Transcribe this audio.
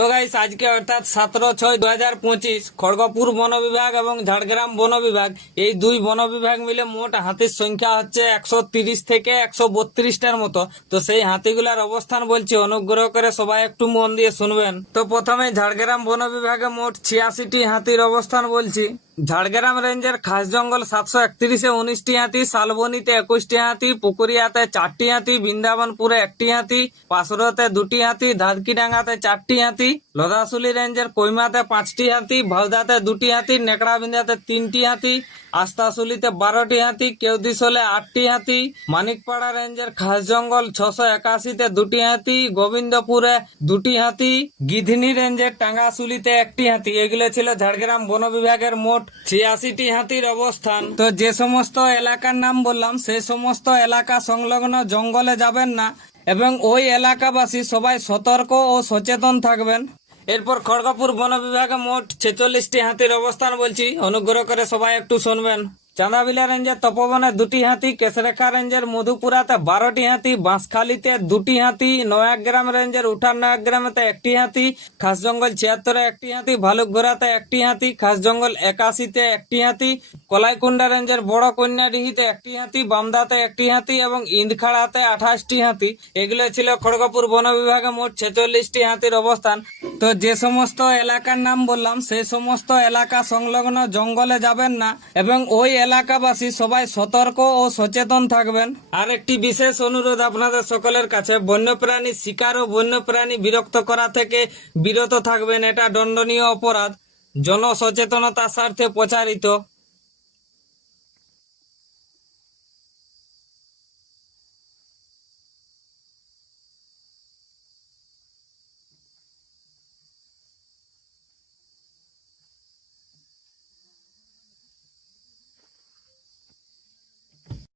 তো গাইস আজকে অর্থাৎ সতেরো ছয় দু হাজার পঁচিশ খড়গপুর বন বিভাগ এবং ঝাড়গ্রাম বন বিভাগ, এই দুই বন বিভাগ মিলে মোট হাতির সংখ্যা হচ্ছে একশো তিরিশ থেকে একশো বত্রিশটার মতো। তো সেই হাতিগুলার অবস্থান বলছি, অনুগ্রহ করে সবাই একটু মন দিয়ে শুনবেন। তো প্রথমে ঝাড়গ্রাম বন বিভাগে মোট ছিয়াশিটি হাতির অবস্থান বলছি। ঝাড়গ্রাম রেঞ্জের খাস জঙ্গল সাতশো একত্রিশে উনিশটি হাতি শালবনীতে একুশটি হাতি পুকুরিয়াতে চারটি হাতি বৃন্দাবনপুরে একটি হাতি পাঁশরতে দুটি হাতি ধাদকিডাঙ্গাতে চারটি হাতি লদাসুলি রেঞ্জের কৈমাতে পাঁচটি হাতি ভাউদাতে দুটি হাতি নেকড়াবিন্দাতে তিনটি হাতি আস্তাশুলিতে বারোটি হাতি কেউদিশলে আটটি হাতি মানিকপাড়া রেঞ্জের খাস জঙ্গল ছশো একাশিতে দুটি হাতি গোবিন্দপুরে দুটি হাতি গিধনি রেঞ্জের টাঙ্গাসুলিতে একটি হাতি এগুলো ছিল ঝাড়গ্রাম বন বিভাগের মোট ছিয়াশিটি হাতির অবস্থান। তো যে সমস্ত এলাকার নাম বললাম সে সমস্ত এলাকা সংলগ্ন জঙ্গলে যাবেন না এবং ওই এলাকাবাসী সবাই সতর্ক ও সচেতন থাকবেন। এরপর খড়গপুর বন বিভাগে মোট ছেচল্লিশটি হাতির অবস্থান বলছি অনুগ্রহ করে সবাই একটু শুনবেন। চাঁদাবিলা রেঞ্জের তপবনে দুটি হাতি কেশরেখা রেঞ্জের মধুপুরাতে বারোটি হাতি, বাঁশখালীতে দুটি হাতি, নয়াগ্রাম রেঞ্জের উঠান নয়াগ্রামেতে একটি হাতি খাস জঙ্গল ছিয়াত্তরে একটি হাতি, ভালুকঘোড়াতে একটি হাতি খাস জঙ্গল একাশিতে একটি হাতি কলাইকুন্ডা রেঞ্জের বড় কন্যাডিহিতে একটি হাতি, বামদাতে একটি হাতি এবং ইন্দখাড়াতে আঠাশটি হাতি। এগুলো ছিল খড়গপুর বন বিভাগে মোট ছেচল্লিশটি হাতির অবস্থান। তো যে সমস্ত এলাকার নাম বললাম সেই সমস্ত এলাকা সংলগ্ন জঙ্গলে যাবেন না এবং ওই এলাকাবাসী সবাই সতর্ক ও সচেতন থাকবেন। আর একটি বিশেষ অনুরোধ আপনাদের সকলের কাছে, বন্যপ্রাণী শিকার ও বন্যপ্রাণী বিরক্ত করা থেকে বিরত থাকবেন, এটা দণ্ডনীয় অপরাধ। জনসচেতনতার স্বার্থে প্রচারিত।